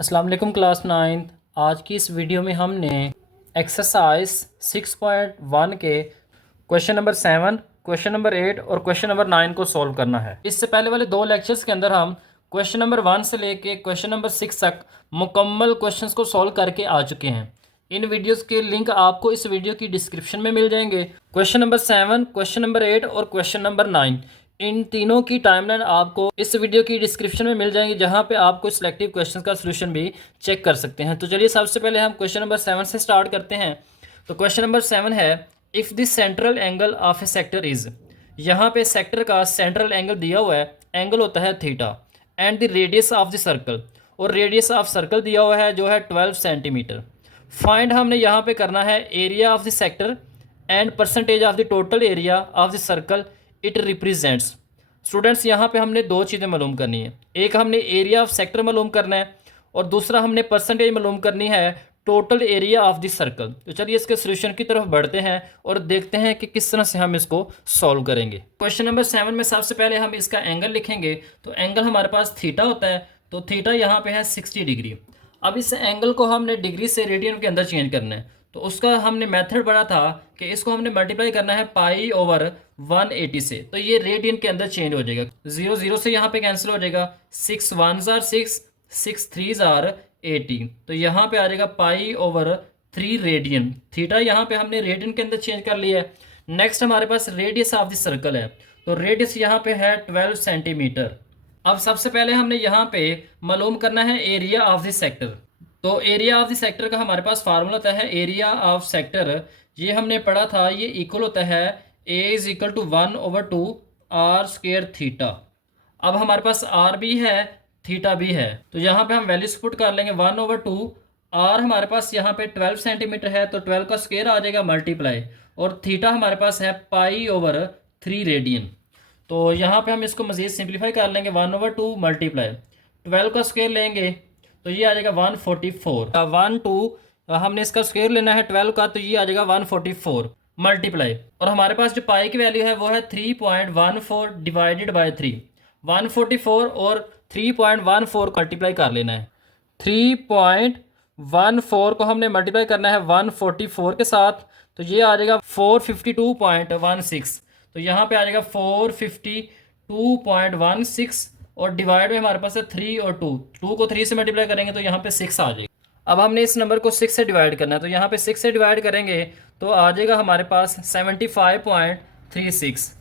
अस्सलाम वालेकुम क्लास 9। आज की इस वीडियो में हमने एक्सरसाइज 6.1 के क्वेश्चन नंबर 7, क्वेश्चन नंबर 8 और क्वेश्चन नंबर 9 को सॉल्व करना है। इससे पहले वाले दो लेक्चर्स के अंदर हम क्वेश्चन नंबर 1 से लेके क्वेश्चन नंबर 6 तक मुकम्मल क्वेश्चंस को सॉल्व करके आ चुके हैं। इन वीडियोस के लिंक आपको इस वीडियो की डिस्क्रिप्शन में मिल जाएंगे। क्वेश्चन नंबर 7, क्वेश्चन नंबर 8 और क्वेश्चन नंबर 9, इन तीनों की टाइमलाइन आपको इस वीडियो की डिस्क्रिप्शन में मिल जाएंगी, जहां पे आपको सिलेक्टिव क्वेश्चंस का सॉल्यूशन भी चेक कर सकते हैं। तो चलिए सबसे पहले हम क्वेश्चन नंबर 7 से स्टार्ट करते हैं। तो क्वेश्चन नंबर 7 है, if the central angle of A sector is. यहाँ पे सेक्टर का सेंट्रल एंगल दिया हुआ है, एंगल होता है theta, and the radius of the circle, और रेडियस ऑफ सर्कल दिया हुआ है जो है 12 सेंटीमीटर। फाइंड हमने यहाँ पे करना है area of the sector and percentage of the total area of the circle it represents. Students यहाँ पे हमने दो चीज़ें मालूम करनी है, एक हमने एरिया ऑफ सेक्टर मालूम करना है और दूसरा हमने परसेंटेज मालूम करनी है total area of the circle. तो चलिए इसके सोल्यूशन की तरफ बढ़ते हैं और देखते हैं कि किस तरह से हम इसको सॉल्व करेंगे। क्वेश्चन नंबर 7 में सबसे पहले हम इसका एंगल लिखेंगे। तो एंगल हमारे पास थीटा होता है, तो थीटा यहाँ पे है 60 डिग्री। अब इस एंगल को हमने डिग्री से रेडियन के अंदर चेंज करना है, तो उसका हमने मेथड पढ़ा था कि इसको हमने मल्टीप्लाई करना है पाई ओवर 180 से, तो ये रेडियन के अंदर चेंज हो जाएगा। 0 0 से यहाँ पे कैंसिल हो जाएगा, 6 1s आर 6, 6 3s आर 18, तो यहाँ पे आ जाएगा पाई ओवर 3 रेडियन। थीटा यहाँ पे हमने रेडियन के अंदर चेंज कर लिया है। नेक्स्ट हमारे पास रेडियस ऑफ द सर्कल है, तो रेडियस यहाँ पे है 12 सेंटीमीटर। अब सबसे पहले हमने यहाँ पे मालूम करना है एरिया ऑफ द सेक्टर। तो एरिया ऑफ द सेक्टर का हमारे पास फार्मूला होता है एरिया ऑफ सेक्टर, ये हमने पढ़ा था, ये इक्वल होता है A is equal to 1/2 R square theta. अब हमारे पास आर भी है, थीटा भी है, तो यहाँ पे हम वैल्यूज पुट कर लेंगे 1/2। आर हमारे पास यहाँ पे 12 सेंटीमीटर है, तो 12 का स्क्वायर आ जाएगा मल्टीप्लाई, और थीटा हमारे पास है पाई ओवर 3 रेडियन। तो यहाँ पे हम इसको मज़ीद सिंप्लीफाई कर लेंगे, 1/2 मल्टीप्लाई 12 का स्क्वायर लेंगे तो ये आ जाएगा 144। 1/2 हमने इसका स्क्वायर लेना है 12 का, तो ये आ जाएगा 144 मल्टीप्लाई, और हमारे पास जो पाई की वैल्यू है वो है 3.14 डिवाइडेड बाई 3। 144 और 3.14 मल्टीप्लाई कर लेना है। 3.14 को हमने मल्टीप्लाई करना है 144 के साथ, तो ये आ जाएगा 452.16। तो यहाँ पे आ जाएगा 452.16, और डिवाइड में हमारे पास है 3 और 2 को 3 से मल्टीप्लाई करेंगे तो यहाँ पे 6 आ जाएगा। अब हमने इस नंबर को 6 से डिवाइड करना है, तो यहाँ पे 6 से डिवाइड करेंगे तो आ जाएगा हमारे पास 75.36।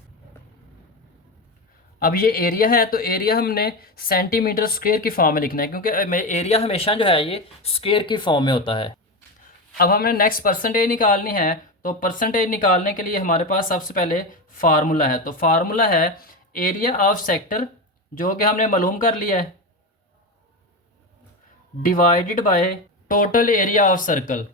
अब ये एरिया है, तो एरिया हमने सेंटीमीटर स्क्वायर की फॉर्म में लिखना है, क्योंकि एरिया हमेशा जो है ये स्क्वायर की फॉर्म में होता है। अब हमने नेक्स्ट परसेंटेज निकालनी है, तो परसेंटेज निकालने के लिए हमारे पास सबसे पहले फार्मूला है। तो फार्मूला है एरिया ऑफ सेक्टर, जो कि हमने मालूम कर लिया है, divided by total area of circle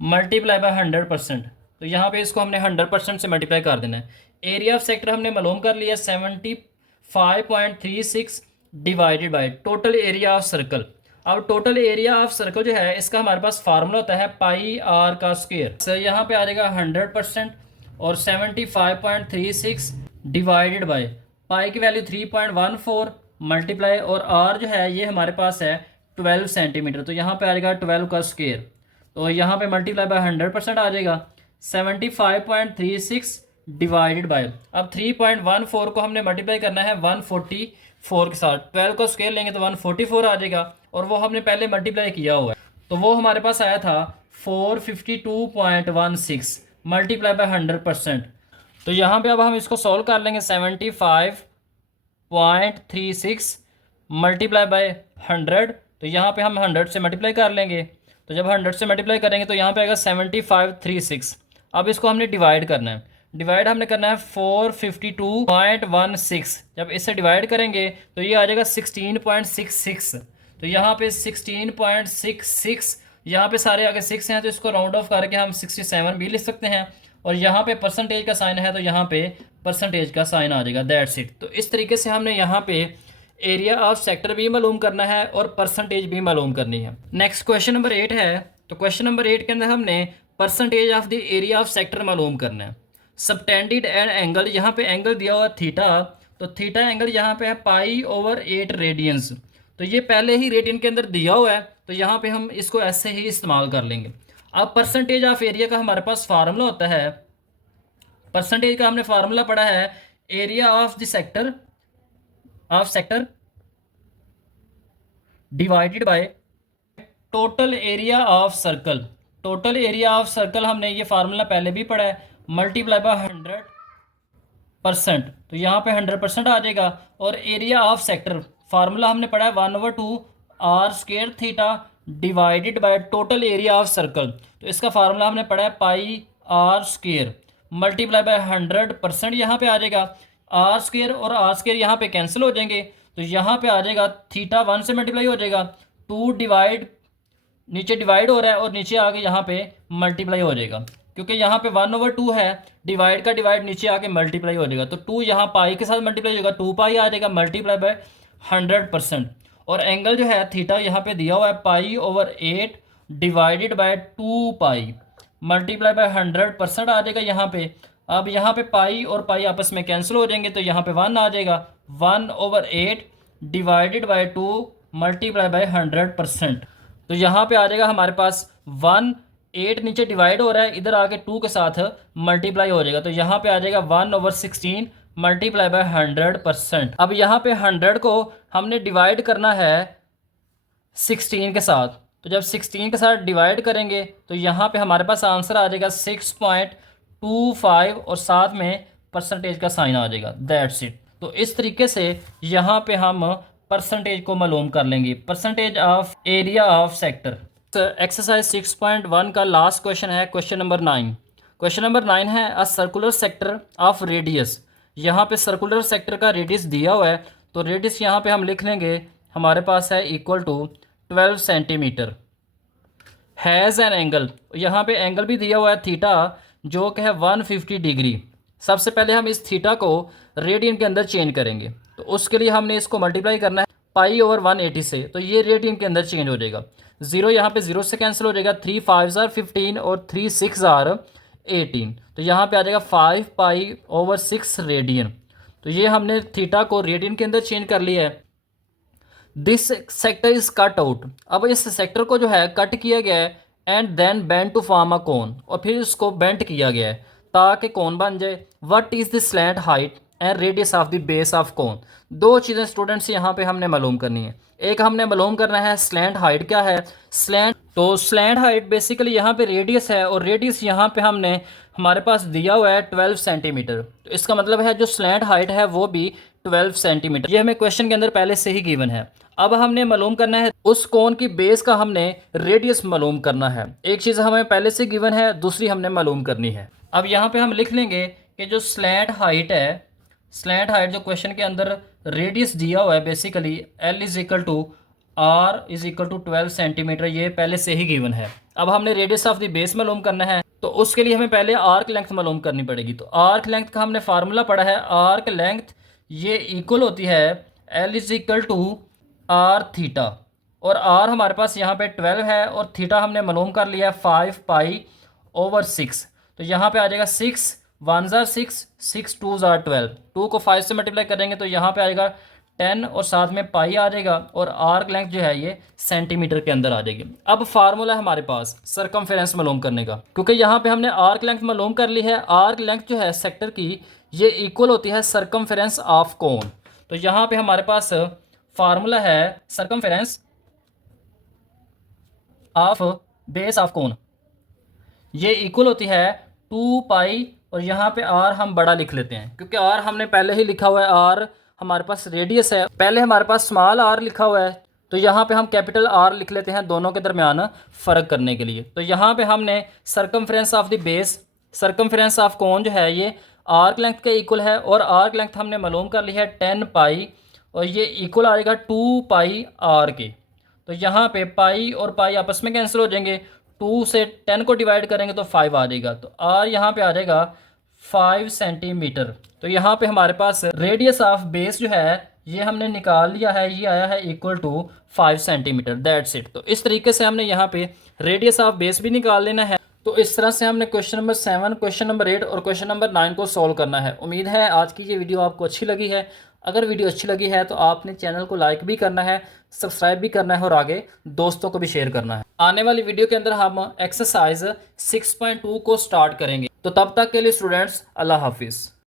multiply by 100%। तो यहाँ पे इसको हमने 100% से मल्टीप्लाई कर देना है। एरिया ऑफ सेक्टर हमने मालूम कर लिया 75.36 divided by total area of circle. अब टोटल एरिया ऑफ सर्कल जो है इसका हमारे पास फार्मूला होता है पाई आर का स्क्वायर। सर यहाँ पे आ जाएगा 100% और 75.36 डिवाइडेड बाय पाई की वैल्यू 3.14 मल्टीप्लाई, और आर जो है ये हमारे पास है 12 सेंटीमीटर, तो यहाँ पे आ जाएगा 12 का स्क्वायर, तो यहाँ पे मल्टीप्लाई बाय 100% आ जाएगा 75.36 डिवाइडेड बाय। अब 3.14 को हमने मल्टीप्लाई करना है 144 के साथ, 12 का स्क्वायर लेंगे तो 144 आ जाएगा, और वो हमने पहले मल्टीप्लाई किया हुआ है, तो वो हमारे पास आया था 452.16 मल्टीप्लाई बाय 100%। तो यहाँ पे अब हम इसको सॉल्व कर लेंगे, 75.36 मल्टीप्लाई बाय 100, तो यहाँ पे हम 100 से मल्टीप्लाई कर लेंगे, तो जब 100 से मल्टीप्लाई करेंगे तो यहाँ पे आएगा 7536। अब इसको हमने डिवाइड करना है, डिवाइड हमने करना है 452.16, जब इससे डिवाइड करेंगे तो ये आ जाएगा 16.66। तो यहाँ पे 16.66, यहाँ पे सारे आगे 6 हैं, तो इसको राउंड ऑफ करके हम 67 भी लिख सकते हैं, और यहाँ पे परसेंटेज का साइन है तो यहाँ पे परसेंटेज का साइन आ जाएगा, दैट्स इट। तो इस तरीके से हमने यहाँ पे एरिया ऑफ सेक्टर भी मालूम करना है और परसेंटेज भी मालूम करनी है। नेक्स्ट क्वेश्चन नंबर 8 है, तो क्वेश्चन नंबर 8 के अंदर हमने percentage of the area of sector मालूम करना है। सबटेंडेड एंड एंगल, यहाँ पे एंगल दिया हुआ थीटा, तो थीटा एंगल यहाँ पे है पाई/8 रेडियंस। तो ये पहले ही रेडियन के अंदर दिया हुआ है, तो यहाँ पे हम इसको ऐसे ही इस्तेमाल कर लेंगे। अब परसेंटेज ऑफ एरिया का हमारे पास फार्मूला होता है, परसेंटेज का हमने फार्मूला पढ़ा है, area of the sector divided by total area of circle. Total area of circle हमने ये फार्मूला पहले भी पढ़ा है, मल्टीप्लाई बाय 100%। तो यहाँ पे 100% आ जाएगा। और एरिया ऑफ सेक्टर फार्मूला हमने पढ़ा है 1/2 r² theta divided by total area of circle. तो इसका फार्मूला हमने पढ़ा है πr² मल्टीप्लाई बाय 100%। यहाँ पे आ जाएगा r² और r² यहाँ पे कैंसिल हो जाएंगे, तो यहाँ पे आ जाएगा थीटा 1 से मल्टीप्लाई हो जाएगा, 2 डिवाइड, नीचे डिवाइड हो रहा है और नीचे आके यहाँ पे मल्टीप्लाई हो जाएगा, क्योंकि यहाँ पे 1/2 है, डिवाइड का डिवाइड नीचे आके मल्टीप्लाई हो जाएगा। तो 2 यहाँ पाई के साथ मल्टीप्लाई हो जाएगा, 2 पाई आ जाएगा मल्टीप्लाई बाय 100%। और एंगल जो है थीटा यहाँ पे दिया हुआ है π/8 divided by 2 pi multiply by 100% आ जाएगा यहाँ पे। अब यहाँ पे पाई और पाई आपस में कैंसिल हो जाएंगे, तो यहाँ पे 1 आ जाएगा, 1/8 डिवाइडेड बाय 2 मल्टीप्लाई बाय 100%। तो यहाँ पे आ जाएगा हमारे पास 8 नीचे डिवाइड हो रहा है, इधर आके 2 के साथ मल्टीप्लाई हो जाएगा, तो यहाँ पे आ जाएगा 1/16 मल्टीप्लाई बाय 100%। अब यहाँ पे 100 को हमने डिवाइड करना है 16 के साथ, तो जब 16 के साथ डिवाइड करेंगे तो यहाँ पे हमारे पास आंसर आ जाएगा 6.25 और साथ में परसेंटेज का साइन आ जाएगा, दैट्स इट। तो इस तरीके से यहाँ पे हम परसेंटेज को मालूम कर लेंगे, percentage of area of sector. Exercise 6.1 का लास्ट क्वेश्चन है क्वेश्चन नंबर 9। क्वेश्चन नंबर 9 है a circular sector of radius. यहाँ पे सर्कुलर सेक्टर का रेडियस दिया हुआ है, तो रेडियस यहाँ पे हम लिख लेंगे, हमारे पास है equal to 12 centimetre. Has an angle, यहाँ पे एंगल भी दिया हुआ है थीटा, जो कि है 150 डिग्री। सबसे पहले हम इस थीटा को रेडियन के अंदर चेंज करेंगे, तो उसके लिए हमने इसको मल्टीप्लाई करना है π/180 से, तो ये रेडियन के अंदर चेंज हो जाएगा। 0 यहाँ पे 0 से कैंसिल हो जाएगा, 3 5 are 15 और 3 6 are 18, तो यहाँ पे आ जाएगा 5π/6 रेडियन। तो ये हमने थीटा को रेडियन के अंदर चेंज कर लिया है। This sector is cut out, अब इस सेक्टर को जो है कट किया गया है, and then bent to form a cone, और फिर इसको बेंट किया गया है ताकि कोन बन जाए। What is the slant height and radius of the base of cone. दो चीज़ें स्टूडेंट्स यहाँ पे हमने मालूम करनी है। एक हमने मालूम करना है स्लैंट हाइट क्या है। स्लैंट हाइट बेसिकली यहाँ पे रेडियस है, और रेडियस यहाँ पे हमने हमारे पास दिया हुआ है 12 सेंटीमीटर, तो इसका मतलब है जो स्लैंट हाइट है वो भी 12 सेंटीमीटर। ये हमें क्वेश्चन के अंदर पहले से ही गिवन है। अब हमने मालूम करना है उस कोन की बेस का, हमने रेडियस मालूम करना है। एक चीज़ हमें पहले से गिवन है, दूसरी हमने मालूम करनी है। अब यहाँ पे हम लिख लेंगे कि जो स्लैंट हाइट है, स्लैंट हाइट जो क्वेश्चन के अंदर रेडियस दिया हुआ है बेसिकली L = R 12 सेंटीमीटर, ये पहले से ही गिवन है। अब हमने रेडियस ऑफ द बेस मालूम करना है, तो उसके लिए हमें पहले आर्क लेंथ मालूम करनी पड़ेगी। तो आर्क लेंथ का हमने फार्मूला पढ़ा है, आर्क लेंथ ये इक्वल होती है L = R थीटा, और R हमारे पास यहाँ पे 12 है, और थीटा हमने मालूम कर लिया है 5π/6। तो यहाँ पे आ जाएगा 6 1s are 6 6 2s are 12, 2 को 5 से मल्टीप्लाई करेंगे तो यहाँ पे आएगा 10 और साथ में पाई आ जाएगा, और आर्क लेंथ जो है ये सेंटीमीटर के अंदर आ जाएगी। अब फार्मूला है हमारे पास सरकमफेरेंस मालूम करने का, क्योंकि यहाँ पे हमने आर्क लेंथ मालूम कर ली है। आर्क लेंथ जो है सेक्टर की ये इक्वल होती है सरकमफेरेंस ऑफ कोन। तो यहाँ पे हमारे पास फार्मूला है circumference of base of cone, ये इक्वल होती है 2 पाई, और यहाँ पे आर हम बड़ा लिख लेते हैं क्योंकि आर हमने पहले ही लिखा हुआ है, आर हमारे पास रेडियस है, पहले हमारे पास स्मॉल आर लिखा हुआ है, तो यहाँ पे हम कैपिटल आर लिख लेते हैं दोनों के दरमियान फ़र्क करने के लिए। तो यहाँ पे हमने circumference of the base, circumference of cone जो है ये आर्क लेंथ के इक्वल है, और आर्क लेंथ हमने मालूम कर ली है 10 पाई, और ये इक्वल आएगा 2 पाई आर के। तो यहाँ पे पाई और पाई आपस में कैंसिल हो जाएंगे, 2 से 10 को डिवाइड करेंगे तो 5 आ जाएगा, तो आर यहाँ पे आ जाएगा 5 सेंटीमीटर। तो यहाँ पे हमारे पास रेडियस ऑफ बेस जो है ये हमने निकाल लिया है, ये आया है equal to 5 centimetre, that's it. तो इस तरीके से हमने यहाँ पे रेडियस ऑफ बेस भी निकाल लेना है। तो इस तरह से हमने क्वेश्चन नंबर 7, क्वेश्चन नंबर 8 और क्वेश्चन नंबर 9 को सॉल्व करना है। उम्मीद है आज की ये वीडियो आपको अच्छी लगी है। अगर वीडियो अच्छी लगी है तो आपने चैनल को लाइक भी करना है, सब्सक्राइब भी करना है और आगे दोस्तों को भी शेयर करना है। आने वाली वीडियो के अंदर हम एक्सरसाइज 6.2 को स्टार्ट करेंगे। तो तब तक के लिए स्टूडेंट्स, अल्लाह हाफिज़।